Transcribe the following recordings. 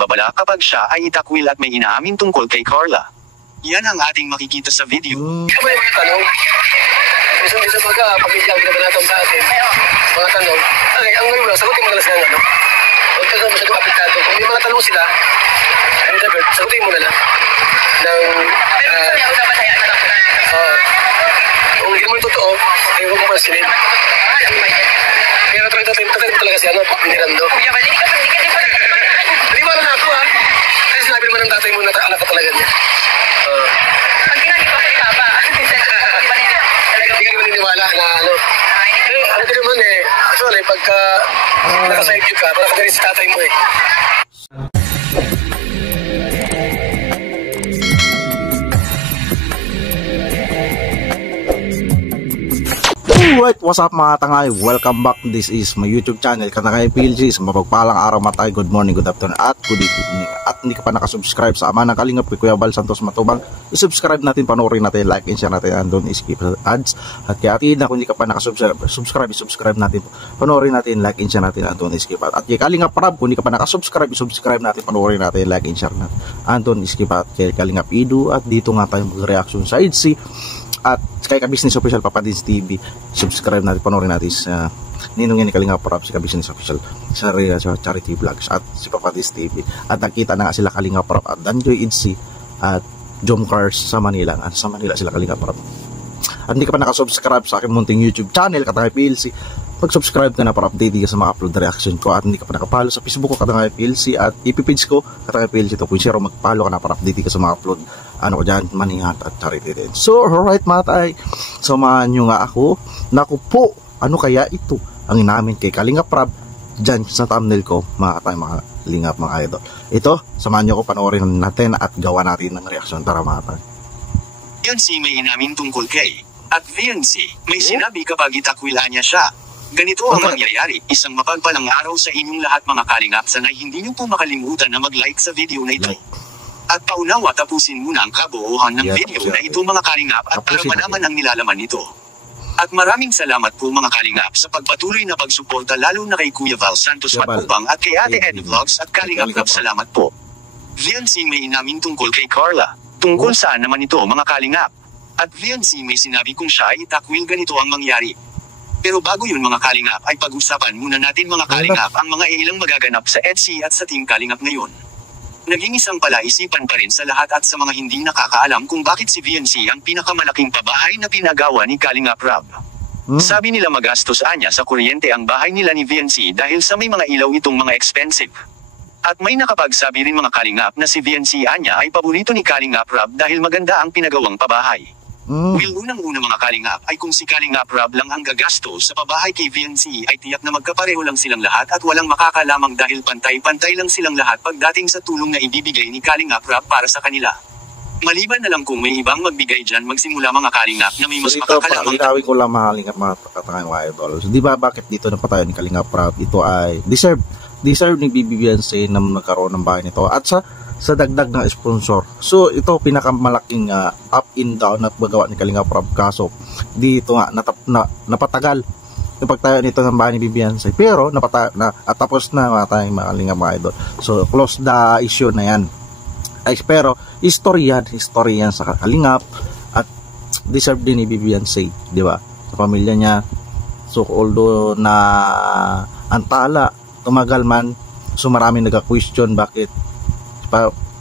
babala kapag siya ay itakwil at may inaamin tungkol kay Carla. Yan ang ating makikita sa video. Ikaw ba yung mga tanong? Isa pagka pag-ibigyan pinaganatom sa atin, mga tanong, okay, ang ngayon lang, sagutin mo na lang sila, ano? Huwag ka na masyadong apektado. Kung may mga tanong sila, sagutin mo na lang. Kung hindi mo yung totoo, ay huwag mo masilin. Kaya natry mo talaga siya, no? Pinirando. Hindi mo na ako, ha? Kasi sinabi naman ng tatay mo na anak ka talaga niya. Pag ginagawa ko kay Papa, hindi ka naman niniwala na ano. Ano ka naman eh, actually, pagka naka-side view ka, parang kagaling si tatay mo eh. Alright, what's up mga tangay? Welcome back. This is my YouTube channel, Katangay PLG. Sa mapagpalang araw matay, good morning, good afternoon, at good evening. At hindi ka pa nakasubscribe sa Ama ng Kalingap kay Kuya Val Santos Matubang, isubscribe natin, panoorin natin, like and share natin, and don't skip ads. At kaya atin na kung hindi ka pa nakasubscribe, isubscribe natin, panoorin natin, like and share natin, and don't skip ads. At kaya Kalingap Rab, kung hindi ka pa nakasubscribe, isubscribe natin, panoorin natin, like and share natin, and don't skip ads. Kaya Kalingap Idu, at dito nga tayo mag-reaction sa IDC at kay Ka-Business Official Papadins TV. Subscribe natin, panoorin natin sa ninong yan ni Kalingap Rab, si Ka-Business Official sa Charity Vlogs at si Papadins TV. At nakita na nga sila Kalingap Rab at Danjoy IDC at Jom Cars sa Manila. At sa Manila sila Kalingap Rab. At hindi ka pa nakasubscribe sa aking munting YouTube channel, Katangay PLC, mag-subscribe ka na para update ka sa mga upload reaction ko. At hindi ka pa nakapalo sa Facebook ko, Katangay PLC, at ipipage ko, Katangay PLC 2.0, magpalo ka na para update ka sa mga upload ano ko dyan, manihat at charity din. So alright mga tay, samahan nyo nga ako. Naku po, ano kaya ito ang inamin kay Kalingap Rab dyan sa thumbnail ko, mga tay, mga lingap, mga idol. Ito, samahan nyo ko, panoorin natin at gawa natin ng reaction. Tara mga tay. VNC may inamin tungkol kay at VNC may sinabi kapag itakwila niya siya. Ganito ang mangyayari, isang mapagpalang araw sa inyong lahat mga Kalingap. Sana'y hindi nyo po makalimutan na mag-like sa video na ito. At paunawa, tapusin muna ang kabuuan ng video na ito mga Kalingap at para malaman ang nilalaman nito. At maraming salamat po mga Kalingap sa pagpatuloy na pagsuporta, lalo na kay Kuya Val Santos Matubang at kay Ate Ed Vlogs at Kalingap Rab. Salamat po. VNC may inamin tungkol kay Carla. Tungkol saan naman ito mga Kalingap? At VNC may sinabi kung siya ay itakwil, ganito ang mangyari. Pero bago yun mga Kalingap, ay pag-usapan muna natin mga Kalingap ang mga ilang magaganap sa EDC at sa Team Kalingap ngayon. Naging isang palaisipan pa rin sa lahat at sa mga hindi nakakaalam kung bakit si VNC ang pinakamalaking pabahay na pinagawa ni Kalingap Rab. Sabi nila magastos anya sa kuryente ang bahay nila ni VNC dahil sa may mga ilaw itong mga expensive. At may nakapagsabi rin mga Kalingap na si VNC anya ay paborito ni Kalingap Rab dahil maganda ang pinagawang pabahay. Will unang-una mga Kalingap ay kung si Kalingap Rab lang ang gagasto sa pabahay kay VNC ay tiyak na magkapareho lang silang lahat at walang makakalamang dahil pantay-pantay lang silang lahat pagdating sa tulong na ibibigay ni Kalingap Rab para sa kanila. Maliban na lang kung may ibang magbigay dyan, magsimula mga Kalingap na may mas makakalamang. Ilawin ko lang mga Kalingap, mga Katangay mga idol. So, di ba bakit dito napatayo ni Kalingap Rab? Ito ay deserve ni BBNC na magkaroon ng bahay nito at sa dagdag ng sponsor. So ito pinakamalaking up and down na magawa ni Kalingap Rab, kaso dito nga napatagal yung pagtayo nito ng bahay ni BBNC, pero tapos na mga tayong mga Kalingap mga idol. So close the issue na yan. Ay, pero history yan sa Kalingap at deserve din ni BBNC, di ba, sa pamilya niya. So although na antala tumagal man, so maraming nagka-question bakit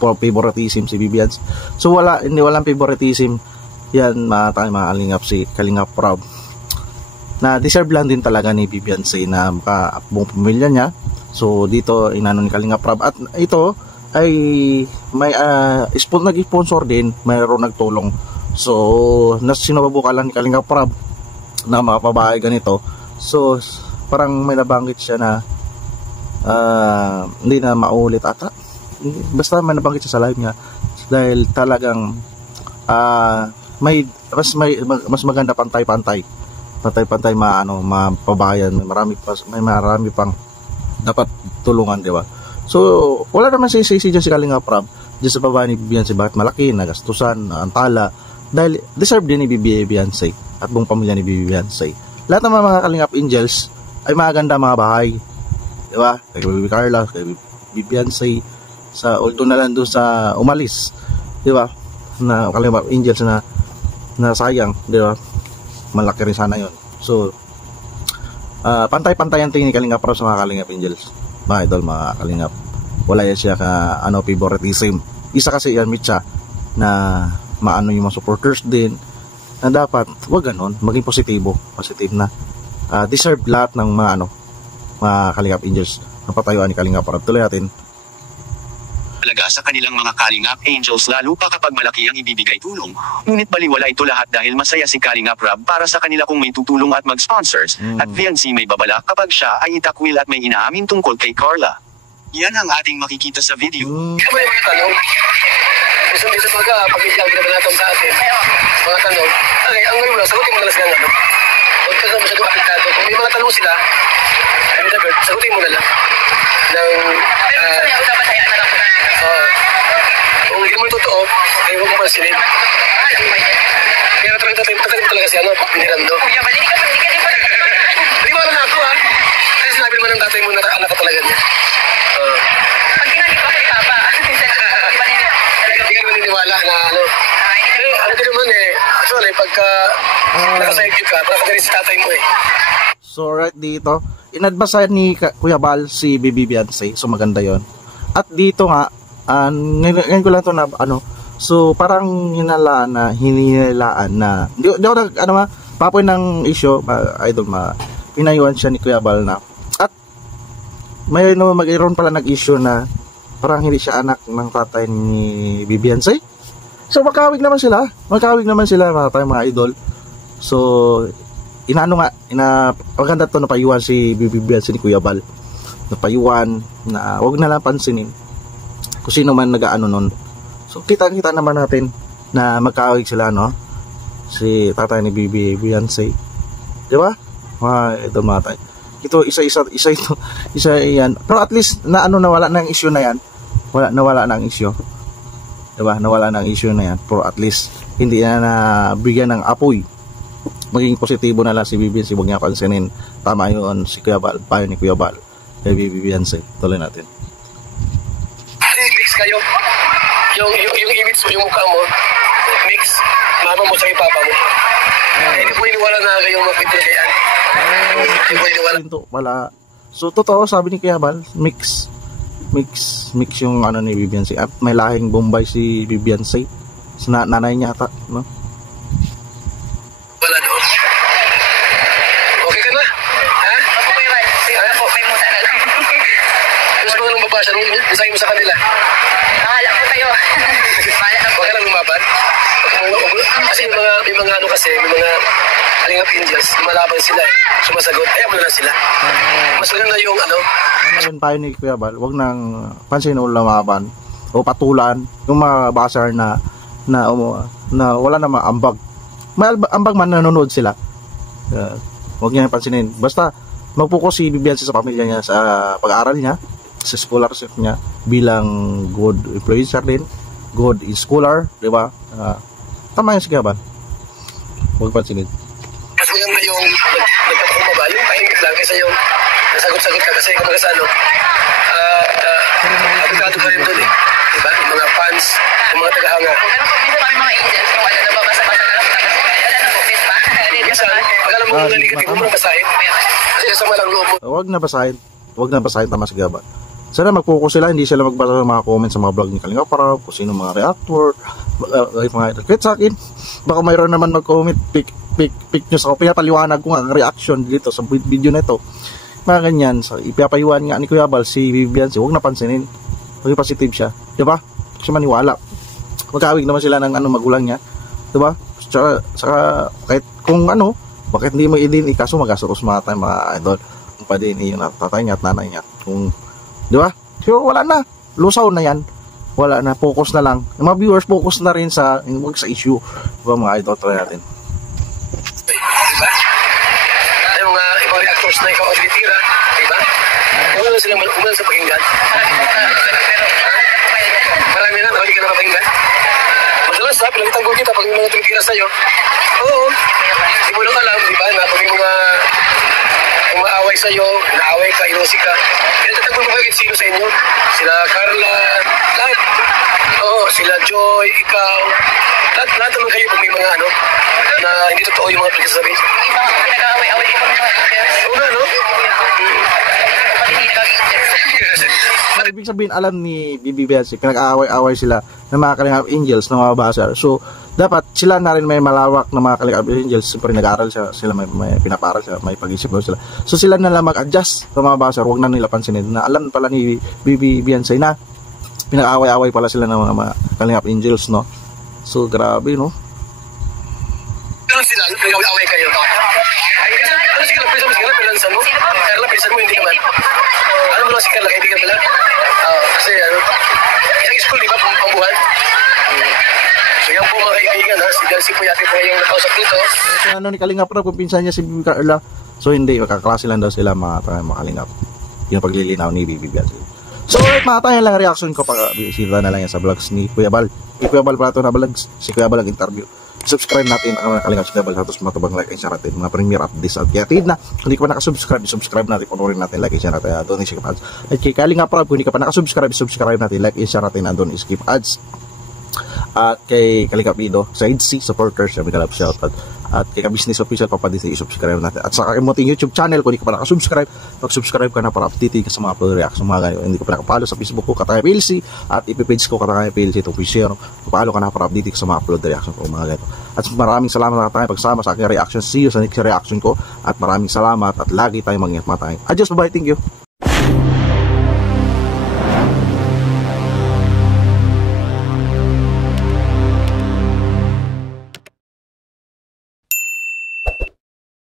for favoritism si BBNC. So walang favoritism yan mga Kalingap, si Kalingap Rab na deserve lang din talaga ni BBNC na makaabong pamilya niya. So dito inano ni Kalingap Rab at ito ay may nag-sponsor din, mayroon nagtulong. So sinababuka lang ni Kalingap Rab na mapabahay ganito. So parang may nabanggit siya na hindi na maulit ata, basta may nabanggit siya sa live niya dahil talagang mas maganda pantay-pantay mapabayan, may marami pang dapat tulungan, di ba? So wala naman sisi dyan si Kalingap Rab dyan sa babae ni BBNC, bakit malaki nagastusan, antala, dahil deserve din ni BBNC at buong pamilya ni BBNC. Lahat ng mga Kalingap Angels ay maganda mga bahay, di ba? Kay Baby Carla, kay BBNC, sa although na lang doon sa umalis, di ba, na Kalingap Angels na sayang, di ba, malaki rin sana yon. So pantay-pantay ang tingin ni Kalingap Rab sa mga Kalingap Angels, mga idol, mga Kalingap. Wala yan siya ka favoritism. Isa kasi yan Mitcha na maano yung mga supporters din, na dapat wag ganon, maging positive na deserve lahat ng mga mga Kalingap Angels na patayuan ni Kalingap Rab. Tuloy natin. Talaga sa kanilang mga Kalingap Angels, lalo pa kapag malaki ang ibibigay tulong. Ngunit baliwala ito lahat dahil masaya si Kalingap Rab para sa kanila kung may tutulong at mag-sponsors, at VNC may babala kapag siya ay itakwil at may inaamin tungkol kay Carla. Yan ang ating makikita sa video. Ano yung mga tanong? Minsan pagka pamilya ang ginaganatom sa atin, mga tanong, okay, ang ngayon lang, sagutin mo na lang sila nga. Huwag ka na masyadong apektado. Kung may mga tanong sila, sagutin mo na lang. Kung hindi mo totoo, ay huwag mo masilip. Kaya talaga talaga si Pinirando. Hindi mo alam na ako ha. Kasi sinabi naman ng tatay mo na anak ka talaga niya. Pag tinanong ko kay Papa, Hindi ka maniniwala na ano din naman actually pagka nakasayag ka, nakagaling si tatay mo So right dito, inadbasayan ni Kuya Bal si Bibi Beyonce, so maganda yon. At dito nga, ngayon ko lang to na so parang hinilaan na di ako papoy ng issue, idol, pinayuan siya ni Kuya Bal na, at may mag-iron pala nag-issue na parang hindi siya anak ng tatay ni Bibi Beyonce. So magkawig naman sila mga idol. So maganda to, napayuan si Bibi Beyonce ni Kuya Bal, napayuan na wag na lang pansinin kung sino man nag-aano nun. So kita naman natin na magkawig sila, si tatay ni Bibi Beyonce, di ba? Ito matay. Ito isa yan. Pero at least nawala na ang issue na yan. Nawala na ang issue. Di ba? Nawala na ang issue na yan. Pero at least hindi na nabigyan ng apoy. Maging positibo na lang si Bibi Beyonce, huwag niya pansinin. Tama yun si Kuya Bal, payo ni Kuya Bal kay Bibi Beyonce. Tuloy natin. Mix kayo. Yung image mo, yung mukha mo, mix. Mama mo sa papa mo. Hindi po iniwala na kayong mapitilian. Hindi po iniwala. Wala. So totoo, sabi ni Kuya Bal, mix yung ni Bibi Beyonce. At may lahing Bombay si Bibi Beyonce. Sa nanay niya ata, no? Wala doon. Okay ka na? Ha? ako may musa na lang. Gusto mo nang mabasa nung design mo sa kanila? Bahala po kayo. Bahala na po. Huwag ka lang lumaban. Kasi may mga Kalingap Angels, lumalaban sila sumasagot, ayaw mo na lang sila. Mas maganda yung Ngayon tayo ni Kuya Bal, wag nang pansin o lumaban o patulan yung mga basar na wala namang ambag. May ambag man, nanonood sila. Wag niya pansinin. Basta mag-focus si Bibi Beyonce sa pamilya niya, sa pag-aaral niya, sa scholarship niya, bilang good influencer din, good scholar, di ba? Tama yan si Kuya Bal. Huwag pansinin. Mas maganda yung nagpapakumaba, yung tahimik lang kaysa yung nasagot-sagot ka kasi kapag sa abogado ka rin doon diba? Yung mga fans, yung mga tagahanga. Pero kung minsan kami mga angels, kung nababasa-basa na lang tapos wala na po, fit ba? Minsan, pag alam mo yung negative, huwag mo nang basahin. Kasi nasama lang loob mo. Huwag na basahin, tama si Kuya Bal. Sana mag-focus sila, hindi sila magbasa ng mga comments sa mga vlog ni Kalingap Rab, kung sino mga reactor, kahit sa akin, baka mayroon naman mag-comment, pick nyo sa pinapaliwanag ko nga ang reaction dito sa video na ito, mga ganyan. So ipapayuan nga ni Kuya Bal si Bibi Beyonce, huwag na pansinin, maging positive siya, diba? Kasi maniwala, magkawig naman sila ng magulang niya, diba? Saka kahit kung bakit hindi mo ikaso magastos mga tayo mga idol, kung pa din yung tatay niya at nanay niya, kung diba? So wala na, lusaw na yan, wala na, focus na lang yung mga viewers, focus na rin sa issue, diba mga idol? Try natin. Diba? Yung mga ibang reactors na ikaw ang titira, diba? Umula sila sa pakinggan. Marami na, hindi ka nakapakinggan. Madalas pinagtanggol kita pag may mga tumitira sa'yo. Oo. Hindi mo lang alam, diba? Na pag may mga maaway nag-aaway sa'yo, inaaway ka, inusi ka. Pinagtatagol mo kayo sino sa inyo. Sila Carla, lahat. Oo, sila Joy, ikaw. Lahat naman kayo kung may mga ano, na hindi totoo yung mga pinagsasabi. Yung mga pinag-aaway-away ko ng mga angels. Oo nga, no? Pati hindi nag-angels. So, ibig sabihin, alam ni Bibi Biansi, pinag-aaway-away sila ng mga Kalingap Angels na mga basher. So, dapat sila na rin may malawak na mga Kalingap Angels. Siyempre, nag-aaral sila, may pinaparal sila, may pag-isip sila. So, sila na lang mag-adjust sa mga basher. Huwag na nila pansinin na alam pala ni Bibi Biansi na pinag-aaway-away pala sila ng mga Kalingap Angels, no? So, grabe, no? Pero sila, pinag-aaway kayo. Ano si Carla? Pinsan mo? Carla, pinsan mo, hindi naman. Ano mo lang si Carla, kaibigan mo lang? Kasi ano, isang school, di ba, pambuhan? So yan po mga kaibigan, ha? Si Jancy po yati po yung nakausap dito. So, ano ni Kalingap Rob, kung pinsan niya si Bibi Carla. So, hindi, magkaklase lang daw sila mga Kalingap. Yung paglilinaw ni Bibi Biansi. So, alright mga tayo lang reaction ko pag bisita na lang yan sa vlogs ni Kuya Bal. Kuya Bal pala ito na vlogs. Si Kuya Bal ang interview. Subscribe natin ang Kalingap si Kuya Bal. Tapos matubang like and share natin. Mga premier updates at kaya na. Kung hindi ka pa nakasubscribe, subscribe natin. Punurin natin, like and share natin. Doon skip ads. At kay Kalingap Rob, kung hindi ka pa nakasubscribe, subscribe natin, like and share natin. Doon skip ads. At kay Kalingap Ido, Side C supporters, sabi ka lang shoutout. At kay Business Official, papadisi i-subscribe natin. At sa aking YouTube channel, kung hindi ka pa nakasubscribe, mag-subscribe ka na para update ka sa mga upload reaction, mga ganyan. Hindi ka pa nakapalo sa Facebook ko, Katangay PLC, at ipipage ko Katangay PLC, itong share, papalo ka na para update ka sa mga upload reaction ko, mga ganyan. At maraming salamat na Katangay pagsama sa aking reaction. See you sa next reaction ko. At maraming salamat at lagi tayong mag-ingat mga Katangay. Adios, bye-bye, thank you.